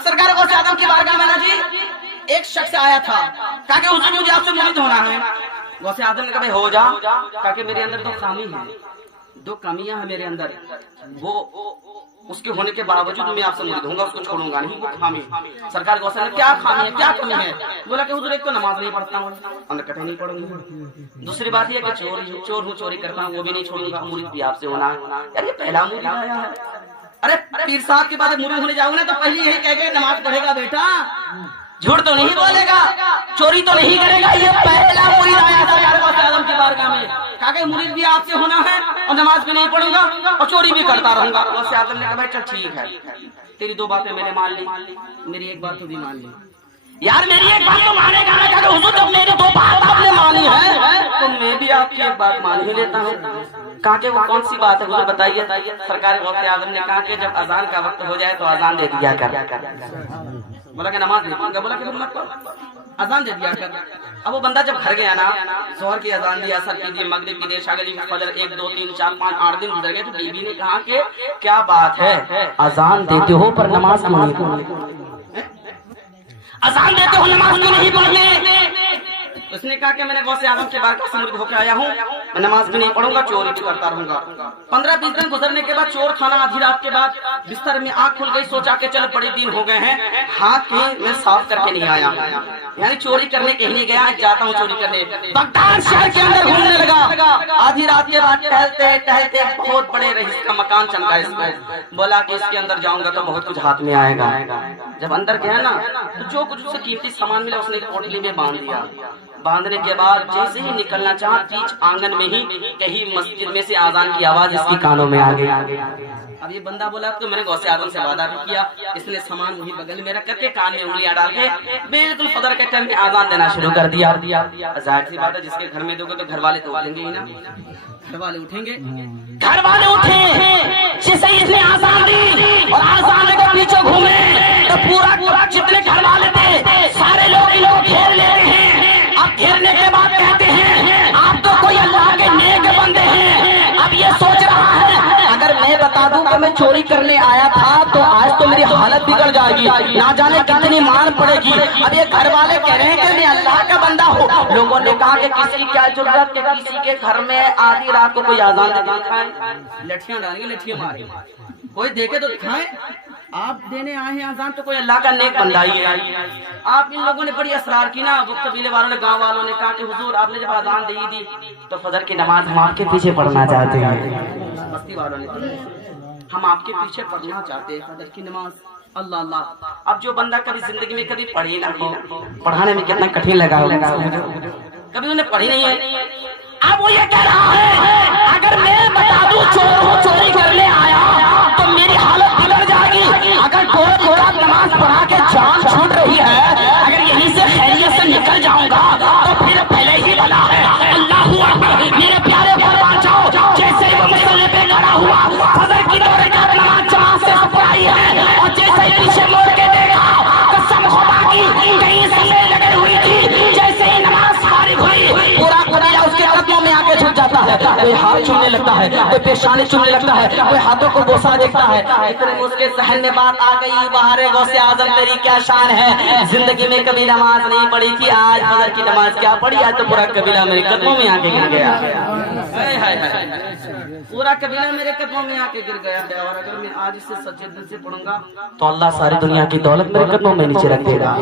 सरकार गौसे आजम की बारगाह में ना जी एक शख्स आया था, कहा कि हुजूर मुझे आपसे मुरीद होना है। गौसे आजम ने कहा भाई हो जा। कहा कि मेरे अंदर दो खामी है, दो कमियां हैं मेरे अंदर, वो उसके होने के बावजूद मैं आपसे मुरीद होऊंगा, उसको छोड़ूंगा नहीं, वो खामी। सरकार गौसे ने क्या खामी है, क्या कमी है? बोला कि हुजूर एक तो नमाज नहीं पढ़ता हूँ, कटे नहीं पढ़ूंगा। दूसरी बात ये कि चोर हूँ, चोरी करता हूँ, वो भी नहीं छोड़ूंगा, मुरीद भी आपसे होना है। यार ये पहला मुरीद आया है। अरे पीर साहब के बाद मुरीद होने जाओगे ना तो पहले यही कह के नमाज पढ़ेगा बेटा, झूठ तो नहीं बोलेगा, चोरी तो नहीं करेगा। ये पहला मुरीद आया सरकार गौसे आजम की बारगाह में, कहा कि मुरीद भी आपसे होना है और नमाज भी नहीं पढ़ूंगा और चोरी भी करता रहूंगा। गौसे आजम ने कहा भाई चल ठीक है, तेरी दो बातें मैंने मान ली, मेरी एक बात तो भी मान ली। यार मेरी एक बात तो मानेगा ना? कहा हुजूर जब मेरी दो बात आपने मानी है तो मैं भी आपकी एक बात मान ही लेता हूँ। कहा कि वो कौन सी बात है मुझे बताइए। सरकार गौसे आजम ने कहा कि जब अजान का वक्त हो जाए तो अजान दे दिया कर। बोला कि नमाज नहीं पढ़ूंगा। बोला कि अजान दे दिया कर। अब वो बंदा जब घर गया ना, जोहर की अजान दी, असर की दी, मगरिब की दी, शागली की, फजर 1 2 3 4 5 8 दिन गुजर गए तो बीबी ने कहा कि क्या बात है, अजान देते हो पर नमाज क्यों नहीं पढ़ते? अजान देते हो नमाज क्यों नहीं पढ़ते? उसने कहा कि मैंने गौसे आजम के बारगाह से मुरीद होकर आया हूँ, मैं नमाज भी नहीं पढ़ूंगा, चोरी भी करता रहूंगा। 15-20 दिन गुजरने के बाद चोर था ना, आधी रात के बाद बिस्तर में आंख खुल गई, सोचा कि चल बड़े दिन हो गए हैं, हाथ कहीं मैं साफ करके नहीं आया, यानी चोरी करने कहीं नहीं गया, जाता हूँ चोरी करने। बगदाद शहर के अंदर घूमने लगा। आधी रात के बाद टहलते टहलते बहुत बड़े रईस का मकान चमका इसको। बोला कि इसके अंदर जाऊंगा तो बहुत कुछ हाथ में आएगा। जब अंदर गया ना तो जो कुछ उससे कीमती सामान मिला उसने पोटली में बांध दिया। बांधने के बाद जैसे ही निकलना चाहा, बीच आंगन में ही कहीं मस्जिद में से आजान की आवाज इसकी कानों में आ गई। अब ये बंदा बोला तो मैंने गौसे आजम से वादा भी किया। इसने सामान वही बगल में रख करके कान में उंगलियां डाल के बिल्कुल फजर के टाइम में आजान देना शुरू कर दिया। जाहिर सी बात है जिसके घर में दोगे तो घर वाले तो उठेंगे ही ना, घर वाले उठेंगे, घर वाले उठे जैसे इसने आजान दी और आजान के पीछे घूमे तो पूरा जितने घर वाले थे सारे लोग घेर ले रहे हैं। अब घेरने के बाद कहते हैं आप तो कोई अल्लाह के नेक बंदे हैं। अब ये सोच रहा है अगर मैं बता दूं कि मैं चोरी करने आया था तो आज तो मेरी हालत बिगड़ जाएगी, ना जाने कितनी मार पड़ेगी। अब ये घर वाले कह रहे हैं कि मैं अल्लाह का बंदा हूँ। लोगों ने कहा कि किसी क्या जरूरत कि किसी के घर में आधी रात को कोई आजान दे दिखाए, लठियां डालेंगे, लठियां मारेंगे, कोई देखे तो दिखाए आप देने आए हैं आजान तो कोई अल्लाह का नेक बंदा ही है। आप इन लोगों ने बड़ी असरार की ना, वो कबीले वालों ने, गांव वालों ने कहा कि हुजूर आपने जब आजान दी तो फजर की नमाज हम आपके पीछे पढ़ना चाहते हैं। बस्ती वालों ने हम आपके पीछे पढ़ना चाहते हैं फजर की नमाज। अल्लाह अल्लाह। अब जो बंदा कभी जिंदगी में कभी पढ़ी ना हो, पढ़ाने में कितना कठिन लगा होगा, कभी उन्हें पढ़ी नहीं है। अब वो ये कह रहा है अगर मैं बता दूं चोर हूँ, चोरी करने आया तो मेरी हालत बिगड़ जाएगी। अगर थोड़ा नमाज पढ़ा के जान छूट रही है, अगर यहीं से खैरियत से निकल जाऊंगा तो फिर पहले ही भला है। अल्लाहू अकबर। मेरे प्यारे फरमान जाओ, जैसे ही वो मुसल्ले पे खड़ा हुआ, फजर की 2 रकात नमाज जमात से पढ़ाई है और जैसे ही पीछे मोड़ के देखा, कसम खुदा की कहीं समय लगे हुई थी, जैसे ही नमाज फारिग हुई पूरा कबीला उसके कदमों में आके झुक जाता है। कोई हाथ चूमने लगता है, कोई पेशानी चूमने लगता है, कोई हाथों को बोसा देखता है। इतने उसके सहन में बात आ गई, बाहर गौसे आजम तेरी क्या शान है, जिंदगी में कभी नमाज नहीं पढ़ी थी, आज फजर की नमाज क्या पढ़ी, आज तो पूरा कबीला मेरे कदमों में आके गिर गया। पूरा कबीला मेरे कदमों में आके गिर गया है। और अगर मैं आज इसे सच्चे दिल से पढ़ूंगा तो अल्लाह सारी दुनिया की दौलत मेरे कदमों में नीचे रख देगा।